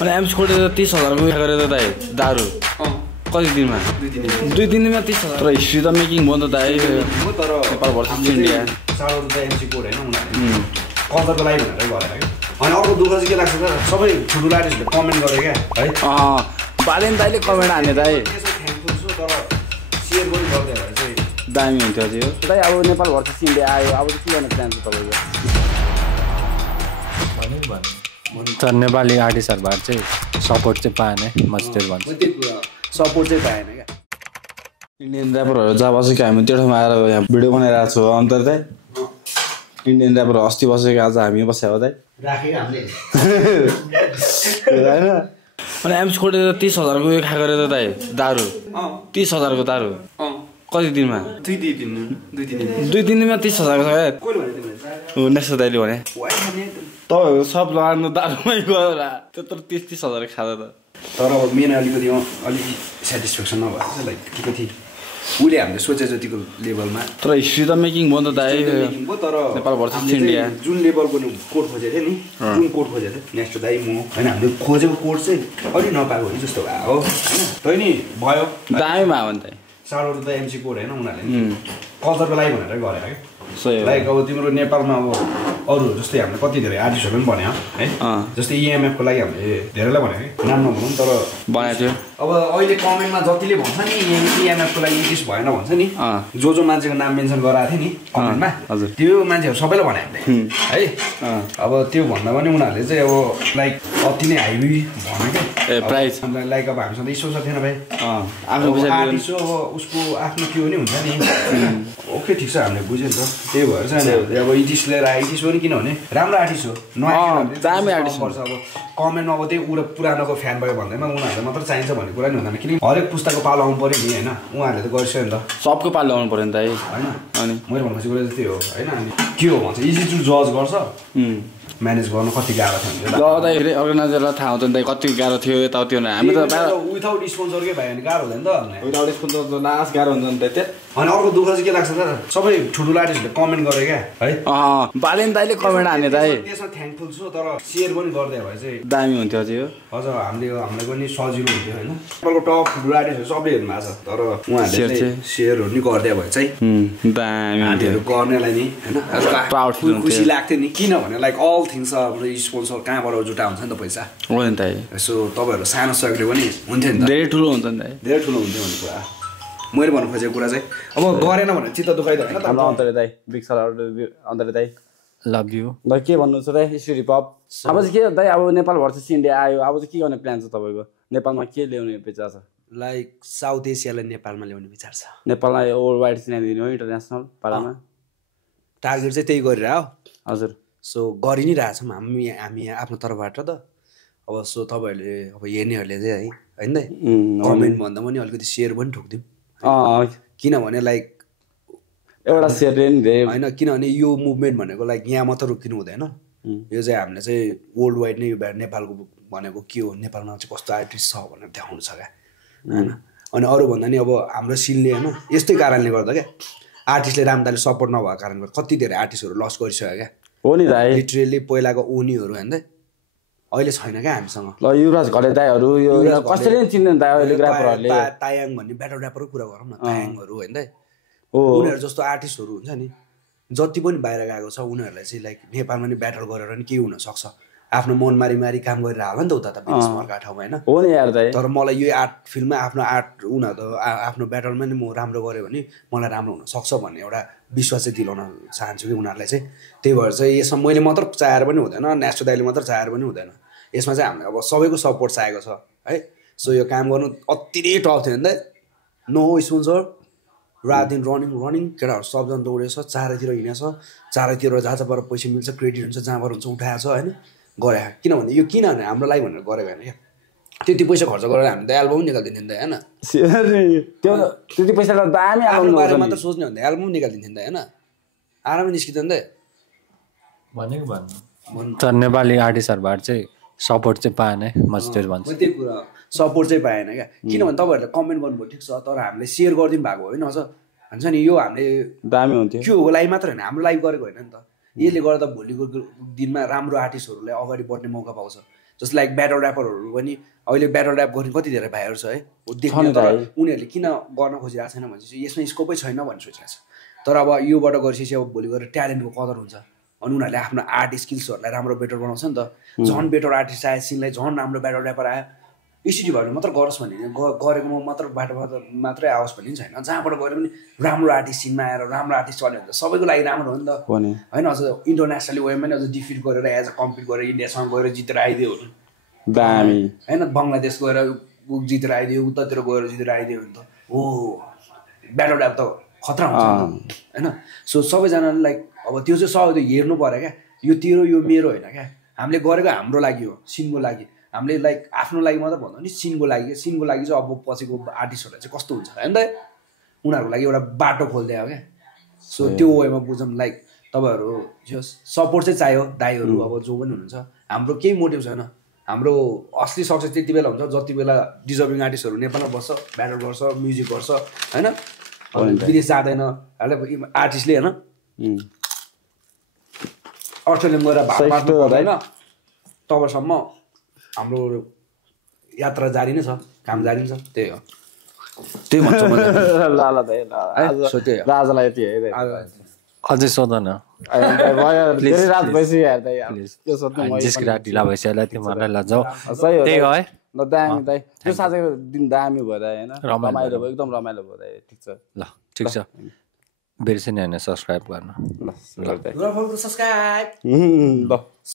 अनि एम्स खोटेर 30,000 को गरेर दाइ दारु कति दिनमा 2 दिनमा 30,000 तर हिस्ट्री त मेकिङ भयो नि त दाइ तर नेपाल भर्सेस इन्डिया साउथ त एमसी कोड हैन उनीहरुले कल्चरको लागि भनेर गरे के अनि अर्को दुःख चाहिँ के लाग्छ त सबै ठुलो आर्टिस्टले कमेन्ट गरे क्या है बालेन दाइले कमेन्ट हाने दाइ थ्याङ्कफुल छु तर शेयर पनि गर्दै भए चाहिँ दामी हुन्थ्यो त्यो दाइ अब नेपाल भर्सेस इन्डिया आयो अब के गर्ने प्लान छ तपाईको तर नेपाली आर्टिस्टहरुबाट चाहिँ सपोर्ट चाहिँ पाएन मजदुर भन्छ त्यही कुरा सपोर्ट चाहिँ पाएन क्या इन्डियन ऱ्यापरहरु जब बसेको हामी त्यो ठाउँमा आएर यहाँ भिडियो बनाइरहेको छु अन्तर दाइ इन्डियन ऱ्यापर अस्ति बसेको आज हामी बसेको दाइ राखेको हामीले हैन अनि एम्स खोटेर 30,000 को खा गरेर दाइ दारु 30,000 को दारु कति दिनमा 2 दिनमा 30,000 को छ कोले भने तिमीले हो नेक्स्ट दाइले भने तपाईहरु सब लगाउनु दारुमै गयो होला त्यत्रो 30,000 खादा त तर अब मेन अलिकति सेटिस्फ्याक्सन नभएको छ लाइक के थिए उले हामीले सोचे जतिको लेभलमा तर हिस्ट्री त मेकिङ भयो नि त दाइ तर नेपाल भर्सेस इन्डिया जुन लेभलको कोड खोजेको थियो नि जुन कोड खोजेको थियो नेक्स्ट दाइ म हैन हामीले खोजेको कोड चाहिँ अलि नपाएको हो जस्तो भयो हो हैन तै नि भयो दामी भयो नि त साउथ त एमसी कोड हैन उनीहरुले कल्चरको लागि भनेर गरे है सही हो लाइक अब तिम्रो नेपालमा अब अरु जस्तै हामीले कति धेरै आर्टिस्टहरु पनि भन्यो है जस्तै इएमएफ को लागि हामीले धेरैलाई भन्यो है नाम नभनौँ तर बनाएको थियो अब अहिले कमेन्टमा जतिले भन्छ नि इएमएफ को लागि इङ्ग्लिस भएन भन्छ नि जो मान्छेको नाम मेन्सन गराएको थियो नि कमेन्टमा त्यो मान्छेहरु सबैले भने हामीले है अब त्यो भन्दा पनि उनीहरुले चाहिँ अब लाइक अति नै हाइवी भन्यो के प्राइस लाइक अब हामीसँग त स्पोन्सर थिएन भाइ आफ्नो पैसा आर्टिस्ट अब उसको आफ्नो त्यो नि हुन्छ नि ओके ठिक छ हामीले बुझ्यो नि त त्यही भएर चाहिँ अब इटिस लिएर आइटिस पनि किनभने राम्रो आर्टिस्ट हो नयाँ दामी आर्टिस्ट पर्छ अब कमेन्टमा अब त्यही पुरानोको फ्यान भयो भन्दैमा उनीहरूले मात्र चाहिन्छ भन्ने कुरा नि हुँदैन किनकि हरेक पुस्ताको पालो आउनु पऱ्यो नि होइन उहाँहरूले त गरिसक्यो नि त सबको पालो आउनु पऱ्यो नि त है होइन अनि मैले भन्नु खोजेको कुरा चाहिँ त्यही हो होइन अनि के हो भन्छ इजी टु जज गर्छ म्यानेज गर्नु कति गाह्रो थियो गर्दाखेरि अर्गनाइजरलाई थाहा हुन्छ नि त कति गाह्रो थियो यताउति हामी त विदाउट स्पोन्सरकै भयो भने गाह्रो हुँदैन त विदाउट स्पोन्सर त लास्ट गाह्रो हुन्छ नि त त्यो अनि अर्को दुःख चाहिँ के लाग्छ त सबै ठुलो आर्टिस्टले कमेन्ट गरे क्या है बालेन दाइले कमेन्ट हाने दाइ त्यसमा थ्याङ्कफुल छु तर सेयर पनि गरिदियो भए चाहिँ दामी हुन्थ्यो त्यो हजुर हामीलाई पनि सजिलो हुन्थ्यो होइन नेपालको टप ठुलो आर्टिस्टहरू सबले हेर्नु भएको छ तर उहाँहरूले सेयरहरू नि गरिदियो भए चाहिँ दामी हामीहरू गर्नेलाई नि होइन खुसी लाग्थ्यो नि किनभने लाइक अल थिङ्स हाम्रो स्पोन्सर कहाँबाट जुटा हुन्छ नि त पैसा हो नि त यसो तपाईँहरू सानो सहयोगले पनि हुन्थ्यो नि त धेरै ठुलो हुन्छ नि त धेरै ठुलो हुन्थ्यो भन्ने कुरा मैले भन्नु खोजेको कुरा चाहिँ अब गरेन भने चित्त दुखाइदियो होइन हाम्रो अन्तरे दाइ बिग सर अन्तरे दाइ लभ यु ल के भन्नु छ दाइ हिस्ट्री पप अब चाहिँ के दाइ अब नेपाल भर्सेस इन्डिया आयो अब चाहिँ के गर्ने प्लान छ तपाईँको नेपालमा के ल्याउने विचार छ लाइक साउथ एसियालाई नेपालमा ल्याउने विचार छ नेपाललाई वर्ल्ड वाइड चिनाइदिने हो इन्टरनेसनल पारामा टार्गेट चाहिँ त्यही गरेर हो हजुर सो गरि नै रहेछौँ हामी आफ्नो तर्फबाट त अब सो तपाईँहरूले अब हेर्नेहरूले चाहिँ है होइन कमेन्ट भन्दा पनि अलिकति सेयर पनि ठोकिदिउँ किनभने लाइक एउटा सेयर होइन किनभने यो मुभमेन्ट भनेको लाइक यहाँ मात्र रोकिनु हुँदैन यो चाहिँ हामीले चाहिँ वर्ल्ड वाइड नै यो नेपालको भनेको के हो नेपालमा चाहिँ कस्तो आर्टिस्ट छ भनेर देखाउनु छ क्या होइन अनि अरू भन्दा नि अब हाम्रो सिनले होइन यस्तै कारणले गर्दा क्या आर्टिस्टले राम्रोले सपोर्ट नभएको कारणले गर्दा कति धेरै आर्टिस्टहरू लस गरिसक्यो क्या हो नि दाइ लिटरली पहिलाको ओनीहरू होइन अहिले छैन क्या हामीसँग ल युवराज घले दाइहरू यो कसैले पनि चिन्दैन दाइ अहिले ऱ्यापरहरूले तायाङ भन्ने ब्याटल ऱ्यापरको कुरा गरौँ न तायाङहरू होइन उनीहरू जस्तो आर्टिस्टहरू हुन्छ नि जति पनि बाहिर गएको छ उनीहरूलाई चाहिँ लाइक नेपालमा नि ब्याटल गरेर नि के हुनसक्छ आफ्नो मन मारी काम गरेर हाल नि त उता त अर्का ठाउँमा होइन हो नि यार दाइ तर मलाई यो आर्ट फिल्ममा आफ्नो आर्ट उनीहरू त आफ्नो ब्याटलमा नि म राम्रो गरेँ भने मलाई राम्रो हुनसक्छ भन्ने एउटा विश्वास चाहिँ दिलाउन चाहन्छु कि उनीहरूलाई चाहिँ त्यही भएर चाहिँ यसमा मैले मात्र चाहेर पनि हुँदैन नेक्स्ट दाइले मात्र चाहेर पनि हुँदैन यसमा चाहिँ हामीलाई अब सबैको सपोर्ट चाहिएको छ है सो यो काम गर्नु अति नै टफ थियो नि त नो स्पोन्सर रात दिन रनिङ केटाहरू सबजना दौडेछ चारैतिर हिँडेछ चारैतिर जहाँ जहाँबाट पैसा मिल्छ क्रेडिट हुन्छ जहाँबाट हुन्छ उठाएको छ होइन गरे किनभने यो किनभने हाम्रो लागि भनेर गरे भएन क्या त्यति पैसा खर्च गरेर हामी त एल्बम निकालिदिन्थ्यो नि त होइन त्यो त्यति पैसा त दामी आफ्नो बारेमा मात्र सोच्ने हो भने एल्बम निकालिदिन्थ्यो नि त होइन आरामै निस्किँदैन त भनेको भन्नु तर नेपाली आर्टिस्टहरुबाट चाहिँ सपोर्ट चाहिँ पाएन मजदुर भन्छ त्यही कुरा सपोर्ट चाहिँ पाएन क्या किनभने तपाईँहरूले कमेन्ट गर्नुभयो ठिक छ तर हामीले सेयर गरिदिनु भएको होइन अझ भन्छ नि यो हामीले दामी हुन्थ्यो के हो लागि मात्र होइन हाम्रो लागि गरेको होइन नि त यसले गर्दा भोलिको दिनमा राम्रो आर्टिस्टहरूलाई अगाडि बढ्ने मौका पाउँछ जस्ट लाइक ब्याटल ऱ्यापरहरू पनि अहिले ब्याटल ऱ्याप गर्ने कति धेरै भाइहरू छ है देख्ने तर उनीहरूले किन गर्न खोजिरहेको छैन भनेपछि यसमा स्कोपै छैन भन्ने सोचिरहेको छ तर अब योबाट गरेपछि अब भोलि गएर ट्यालेन्टको कदर हुन्छ अनि उनीहरूले आफ्नो आर्ट स्किल्सहरूलाई राम्रो बेटर बनाउँछ नि त झन् बेटर आर्टिस्ट आयो सिनलाई झन् राम्रो ब्याटल ऱ्यापर आयो स्टुडियो भएर मात्र गरोस् भन्ने गरेकोमा बाटोबाट मात्रै आओस् भन्ने पनि छैन जहाँबाट गएर पनि राम्रो आर्टिस्ट सिनमा आएर राम्रो आर्टिस्ट चल्यो भने त सबैको लागि राम्रो हो नि त होइन अझ इन्टरनेसनली वेमा पनि अझ डिफिट गरेर एज अ कम्पिट गरेर इन्डियासँग गएर जितेर आइदियो दामी होइन बङ्गलादेश गएर जितेर आइदियो उतातिर गएर जितेर आइदियो भने त हो ब्याटल ऱ्याप त खतरा हुन्छ होइन सो सबैजनाले लाइक अब त्यो चाहिँ सब हेर्नु पऱ्यो क्या यो तेरो यो मेरो होइन क्या हामीले गरेको हाम्रो लागि हो सिनको लागि हामीले लाइक आफ्नो लागि मात्र भन्दा नि सिनको लागि चाहिँ अब पछिको आर्टिस्टहरूलाई चाहिँ कस्तो हुन्छ होइन त उनीहरूको लागि एउटा बाटो खोल्दै हो क्या सो त्यो वेमा बुझौँ लाइक तपाईँहरू जो सपोर्ट चाहिँ चाहियो दाइहरू अब जो पनि हुनुहुन्छ हाम्रो केही मोटिभ छैन हाम्रो असली सक्सेस त्यति बेला हुन्छ जति बेला डिजर्भिङ आर्टिस्टहरू नेपालमा बस्छ ब्याटल गर्छ म्युजिक गर्छ होइन विदेश जाँदैन आर्टिस्टले होइन अस्ट्रेलियामा गएर भाग मार्नु पर्दैन तबसम्म हाम्रो यात्रा जारी नै छ काम जारी नै छ त्यही हो त्यही भन्छ राजालाई यति है अझै सोध न जिस्किरा ढिला भइसक्यो तिमीहरूलाई लजाऊ त्यही हो है दामी दाइ त्यो साँझको दिन दामी भयो दाइ होइन रमाइलो भयो एकदम रमाइलो भयो दाइ ठिक छ ल ठिक छ बिर्सिनु होइन सब्सक्राइब गर्नु ल सब्सक्राइब